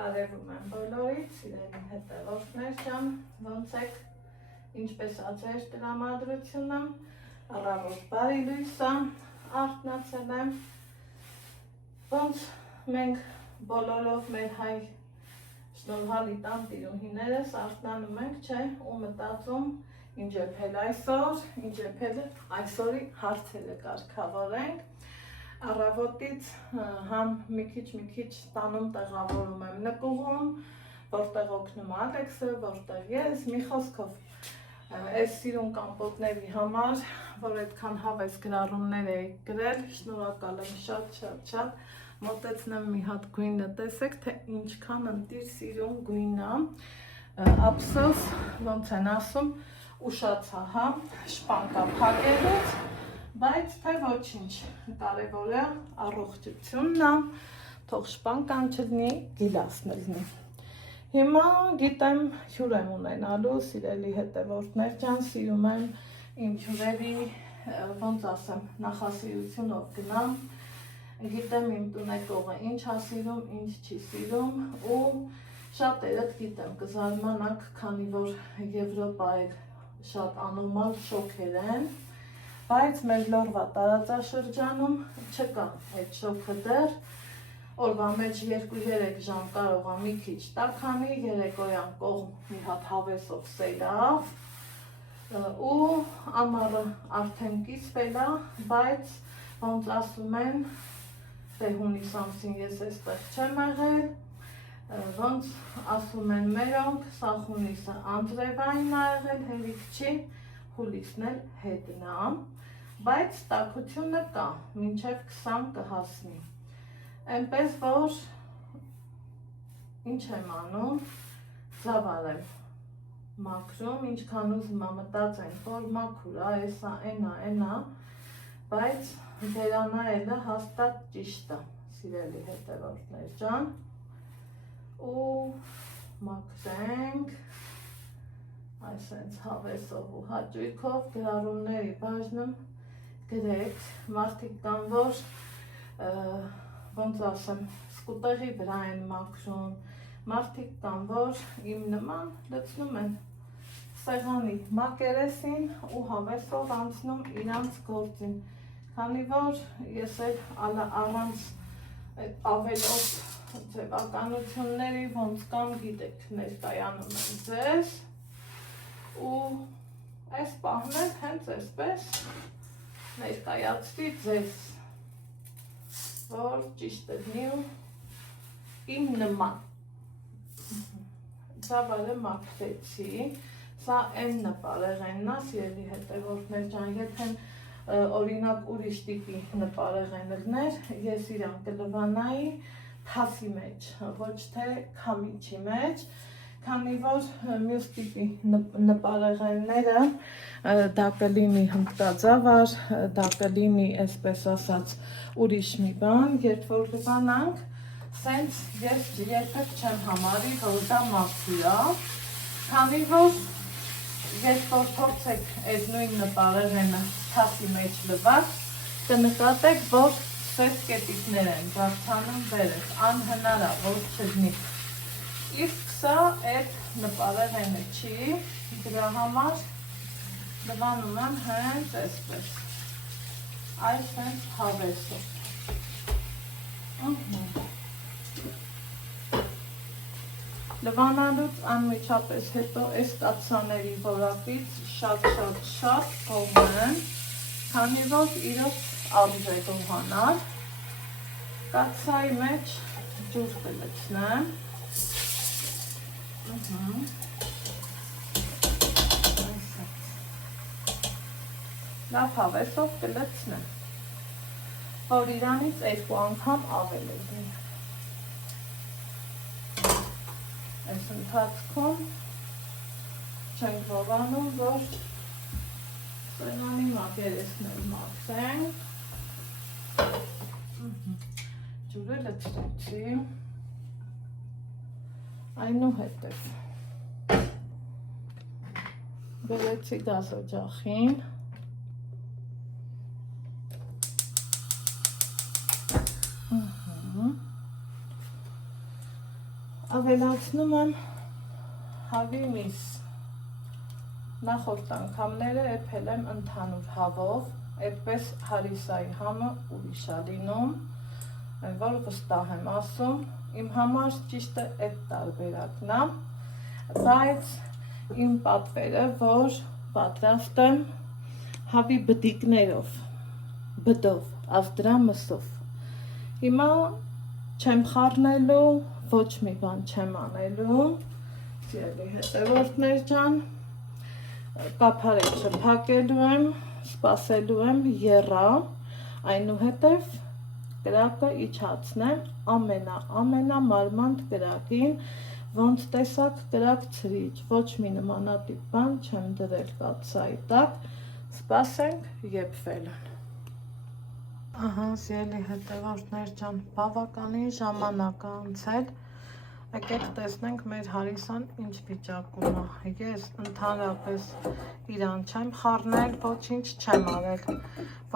Բարևում եմ բոլորիդ, սիրելի հետևորդներ ջան, ոնց եք, ինչպես ա ձեր տրամադրությունը, առավոտ բարի լույս ա, արթնացել եմ, ոնց մենք բոլորով մեր հայ շնորհալի տանտիրուհիներս արթնանում ենք, չէ, ու մտածում, ինչ եփել այսօր, ինչ եփել այսօրի հարցերը կարգավորենք։ Առավոտից համ մի քիչ տանում տեղավորում եմ նկուղում, որտեղ օգնում Ալեքսը, որտեղ ես, մի խոսքով այս սիրուն կամպոտների համար, որ այդքան հավես գրառումներ էի գրել, շնորհակալ եմ շատ, մոտեցնեմ մի հատ գույնը, տեսեք, թե ինչքան ընտիր սիրուն գույն ա, ափսոս, ոնց են ասում, ուշացա, հա, շպանկա փակելուց, բայց թե ոչինչ, կարևորը առողջությունն է, թող շպանկան չլինի, գիլասն լինի։ Հիմա գիտեմ հյուր եմ ունենալու, սիրելի հետևորդներ ջան, սիրում եմ իմ հյուրերի, ոնց ասեմ, նախասիրությունով գնամ, գիտեմ իմ տունեկողը ինչ ա սիրում, ինչ չի սիրում ու շատերդ գիտեմ կզարմանաք, քանի որ Եվրոպայել շատ անորմալ շոքեր են, բայց մեր լորվա տարածաշրջանում չկա այդ շոքը դեռ, օրվա մեջ 2-3 ժամ կարող է մի քիչ տաքանի, երեկոյան կողմ մի հատ հավեսով սելավ ու ամառը արդեն կիսվել է, բայց ոնց ասում են, թե հունիս ամսին ես այստեղ չեմ եղել, ոնց ասում են մերոնք, սա հունիսը անձրևային ա եղել, հերիք չի, հուլիսն էլ հետն ա, բայց տաքությունը կա, մինչև 20 կհասնի, այնպես որ ինչ եմ անում, զավար եմ մաքրում, ինչքան ուզում ա մտածեն, որ մաքուր ա, էսա, էնա, բայց վերանայելը հաստատ ճիշտ ա, սիրելի հետևորդներ ջան, ու մաքրենք, այսենց հավեսով ու հաճույքով գրառումների բաժնում գրեք, մարդիկ կան, որ ոնց ասեմ, սկուտեղի վրա են մաքրում, մարդիկ կան, որ իմ նման լցնում են սեղանի մակերեսին ու հավեսով անցնում իրանց գործին, քանի որ ես էլ առանց ավելով ձևականությունների ոնց կամ գիտեք ներկայանում եմ ձեզ ու այս պահն էլ հենց այսպես ներկայացվի ձեզ, որ ճիշտ լինի ու իմ նման ծավալը մաքրեցի, սա են նպարեղենն է, սիրելի հետևորդներ ջան, եթե օրինակ ուրիշ տիպի նպարեղեններ, ես իրան կլվանայի թասի մեջ, ոչ թե քամիչի մեջ, քանի որ մյուս տիպի նպարեղենները դա կլինի հմտաձավար, դա կլինի այսպես ասած ուրիշ մի բան, երբ որ լվանանք, սենց ես երբեք չեմ համարի, որ դա մաքուր ա, քանի որ երբ որ փորձեք այդ նույն նպարեղենը թասի մեջ լված, կնկատեք, որ սետ կետիկներ են բարձանում վերև, անհնար ա, որ չլինի։ Իսկ սա այդ նպարեղենը չի, դրա համար լվանում եմ հենց այսպես, այս հենց հավեսով։ Լվանալուց անմիջապես հետո այս կաթսաների որակից շատ կողմեն, քանի որ իրոց արուժ է գոհանալ, կաթսայի մեջ ջուր կլցնեմ, լավ հավեսով կլցնեմ, որ իրանից 2 անգամ ավել է լինի։ Այս ընթացքում չենք ողանում, որ սեղանի մակերեսն էլ մաքրենք, ջուրը լցրեցի, այնուհետև բերեցի գազօջախին, ավելացնում եմ հավի միս։ Նախորդ անգամները էփել եմ ընդհանուր հավով, այդպես հարիսայի համը ուրիշ է լինում, որ վստահ եմ ասում, իմ համար ճիշտը այդ տարբերակն է, բայց իմ պատվերը, որ պատրաստ եմ հավի բդիկներով, բդով, ազդրամսով։ Հիմա չեմ խառնելու, ոչ մի բան չեմ անելու, սիրելի հետևորդներ ջան, կափարեք շփակելու եմ, սպասելու եմ եռա, այնուհետև կրակը իջացնեմ ամենա մարմանդ կրակին, ոնց տեսակ կրակ ցրիչ, ոչ մի նմանատիպ բան չեմ դրել կաթսայի տակ, սպասենք եփվելուն։ Ահա, սիրելի հետևորդներ ջան, բավականին ժամանակ է անցել, եկեք տեսնենք մեր հարիսան ինչ վիճակում է։ Ես ընդհանրապես իրան չեմ խառնել, ոչինչ չեմ արել,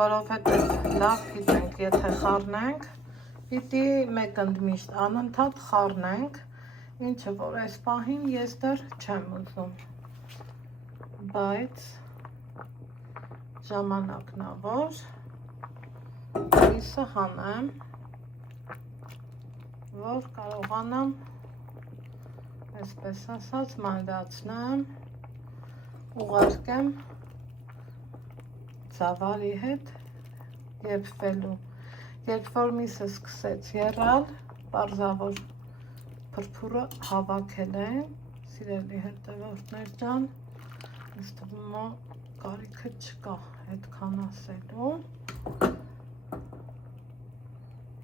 որովհետև լավ գիտենք, եթե խառնենք, պիտի մեկ ընդմիշտ անընդհատ խառնենք, ինչը որ այս պահին ես դեռ չեմ ուզում, բայց ժամանակն է, որ Հարիսը հանեմ, որ կարողանամ, այսպես ասած, մանրացնեմ, ուղարկեմ ծավալի հետ եփվելու։ Երբ որ միսը սկսեց եռալ, պարզավոր փրփուրը հավաքել եմ, սիրելի հետևորդներ ջան, ինձ թվում է կարիքը չկա այդքան ասելու։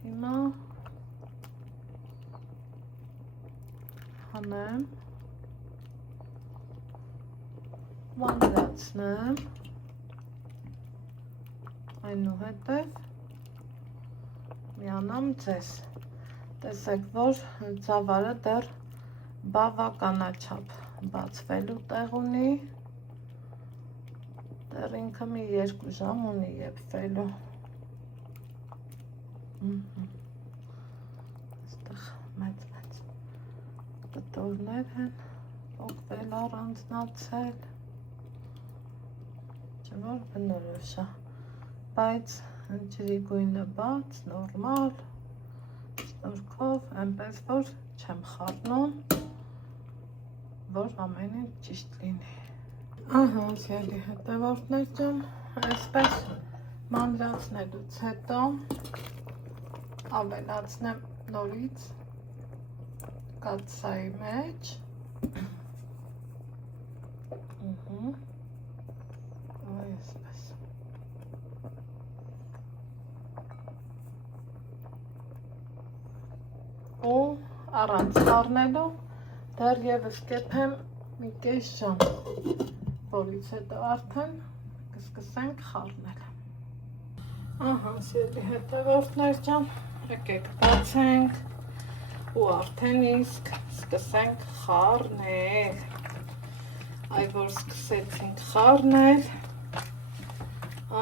Հիմա հանեմ, մանրացնեմ, այնուհետև միանամ ձեզ, տեսեք, որ ծավալը դեռ բավականաչափ բացվելու տեղ ունի, դեռ ինքը մի 2 ժամ ունի եփվելու։ Այստեղ մեծ կտորներ են, պոկվել առանձնացել, չէ որ բնորոշ է, բայց ջրի գույնը բաց, նորմալ, շնորհքով, այնպես որ չեմ խառնում, որ ամեն ինչ ճիշտ լինի։ Ահա, սիրելի հետևորդներ ջան, այսպես մանրացնելուց հետո ավելացնեմ նորից կաթսայի մեջ, այսպես, ու առանց խառնելու դեռևս կեփեմ մի կես ժամ, որից հետո արդեն կսկսենք խառնել։ Ահա, սիրելի հետևորդներ ջան, եկեք բացենք ու արդեն իսկ սկսենք խառնել։ Այ որ սկսեցինք խառնել,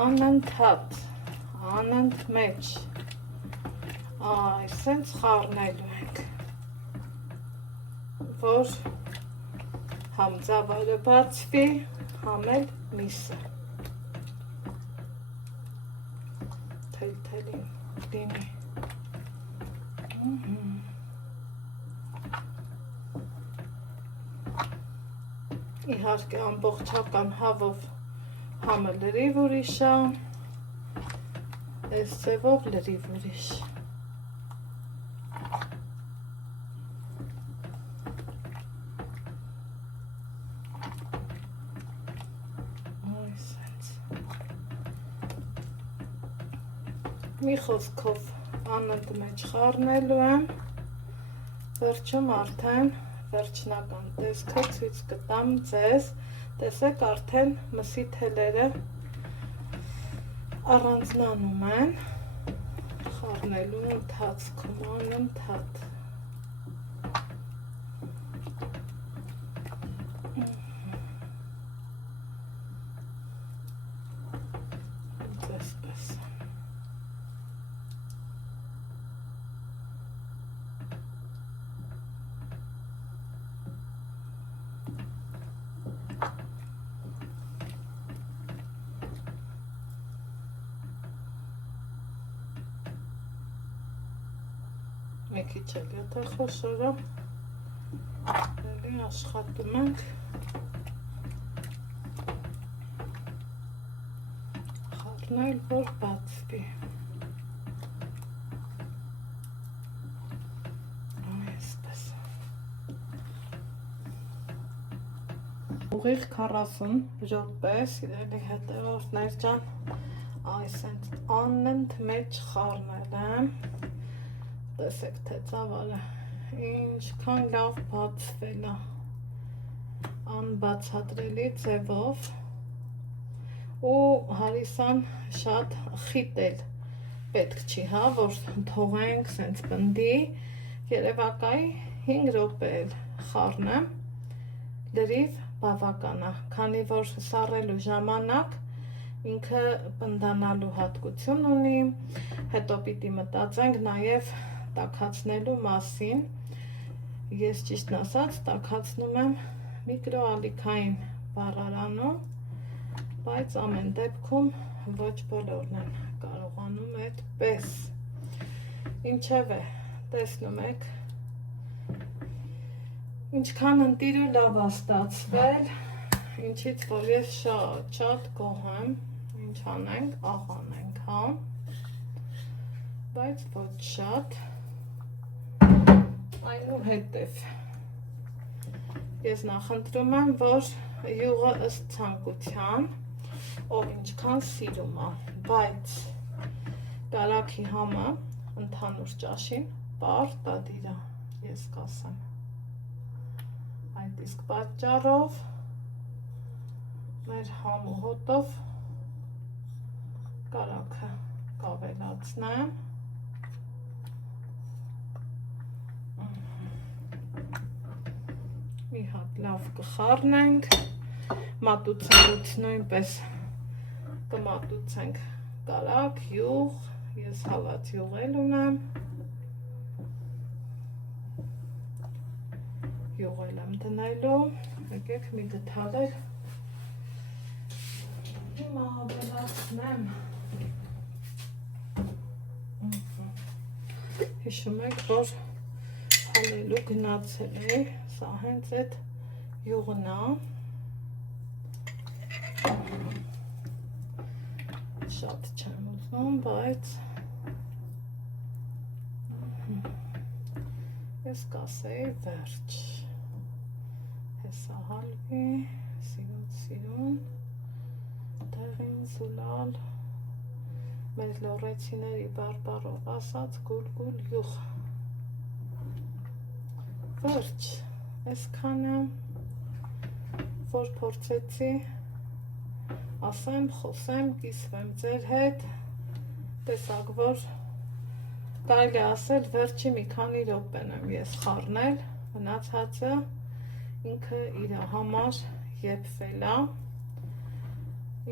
անընդհատ, անընդմեջ, այսենց խառնելու ենք, որ համ ծավալը բացվի, համ էլ միսը թել-թելին լինի։ Իհարկե ամբողջական հավով համը լրիվ ուրիշ է, այս ձևով լրիվ ուրիշ։ Մի խոսքով անընդմեջ խառնելու եմ, վերջում արդեն վերջնական տեսքը ցույց կտամ ձեզ, տեսեք արդեն մսի թելերը առանձնանում են խառնելու ընթացքում անընդհատ։ քիչ էլ եթե խոշորը էլի աշխատում ենք խառնել, որ բացվի։ Այսպես։ Ուղիղ 40 րոպե, սիրելի հետևորդներ ջան, այսենց աննդ մեջ խառնել եմ։ Տեսեք, թե ծավալը ինչքան լավ բացվել է, անբացատրելի ձևով, ու հարիսան շատ խիտել պետք չի, հա, որ թողենք սենց պնդի, երևակայի 5 րոպե էլ խառնեմ, լրիվ բավական է, քանի որ սառելու ժամանակ ինքը պնդանալու հատկություն ունի, հետո պիտի մտածենք նաև տաքացնելու մասին, ես ճիշտն ասած տաքացնում եմ միկրոալիքային վառարանում, բայց ամեն դեպքում ոչ բոլորն են կարողանում այդպես, ինչևէ, տեսնում եք, ինչքան ընտիր ու լավ է ստացվել, ինչից որ ես շատ գոհ եմ, ինչ անենք, աղանենք, հա, բայց ոչ շատ, այնուհետև ես նախընտրում եմ, որ յուղը ըստ ցանկության, ով ինչքան սիրում է, բայց կարագի համը ընդհանուր ճաշին պարտադիր է, ես կասեմ, այդ իսկ պատճառով մեր համու հոտով կարագը կավելացնեմ, մի հատ լավ կխառնենք, մատուցելուց նույնպես կմատուցենք կարագ, յուղ, ես հալած յուղ էլ ունեմ, յուղ էլ եմ դնելու, եկեք մի գթալեր, հիմա ավելացնեմ, հիշում եք, որ հալելու գնացել է, սա հենց այդ յուղն է, շատ չեմ ուզում, բայց ես կասեի վերջ, հեսա հալվի, սիրուն, տեղին զուլալ, մեր լորեցիների բարբարով ասած գուլ յուղ, վերջ, այսքանը, որ փորձեցի, ասեմ, խոսեմ, կիսվեմ ձեր հետ, տեսակ, որ կարելի ասել վերջի մի քանի րոպեն եմ ես խառնել, մնացածը ինքը իր համար եփվել է,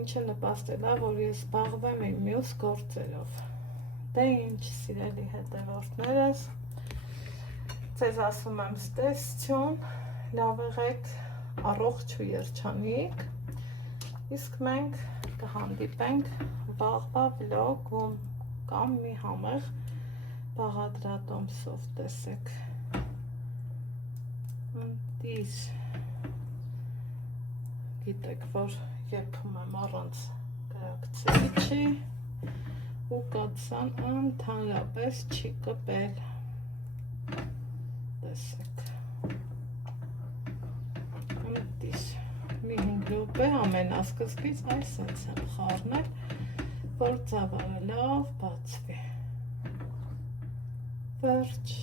ինչը նպաստել է, որ ես զբաղվեմ իմ մյուս գործերով։ Դե ինչ, սիրելի հետևորդներս, ձեզ ասում եմ ստեսություն, լավ եղեք, առողջ ու երջանիկ, իսկ մենք կհանդիպենք վաղվա վլոգում կամ մի համեղ բաղադրատոմսով, տեսեք, ընտիր, գիտեք, որ եփում եմ առանց գրակցիչի ու կաթսան ընդհանրապես չի կպել, տեսեք, ընտիր, մի 5 րոպե ամենասկզբից այսպես եմ խառնել, որ ծավալը լավ բացվի, վերջ,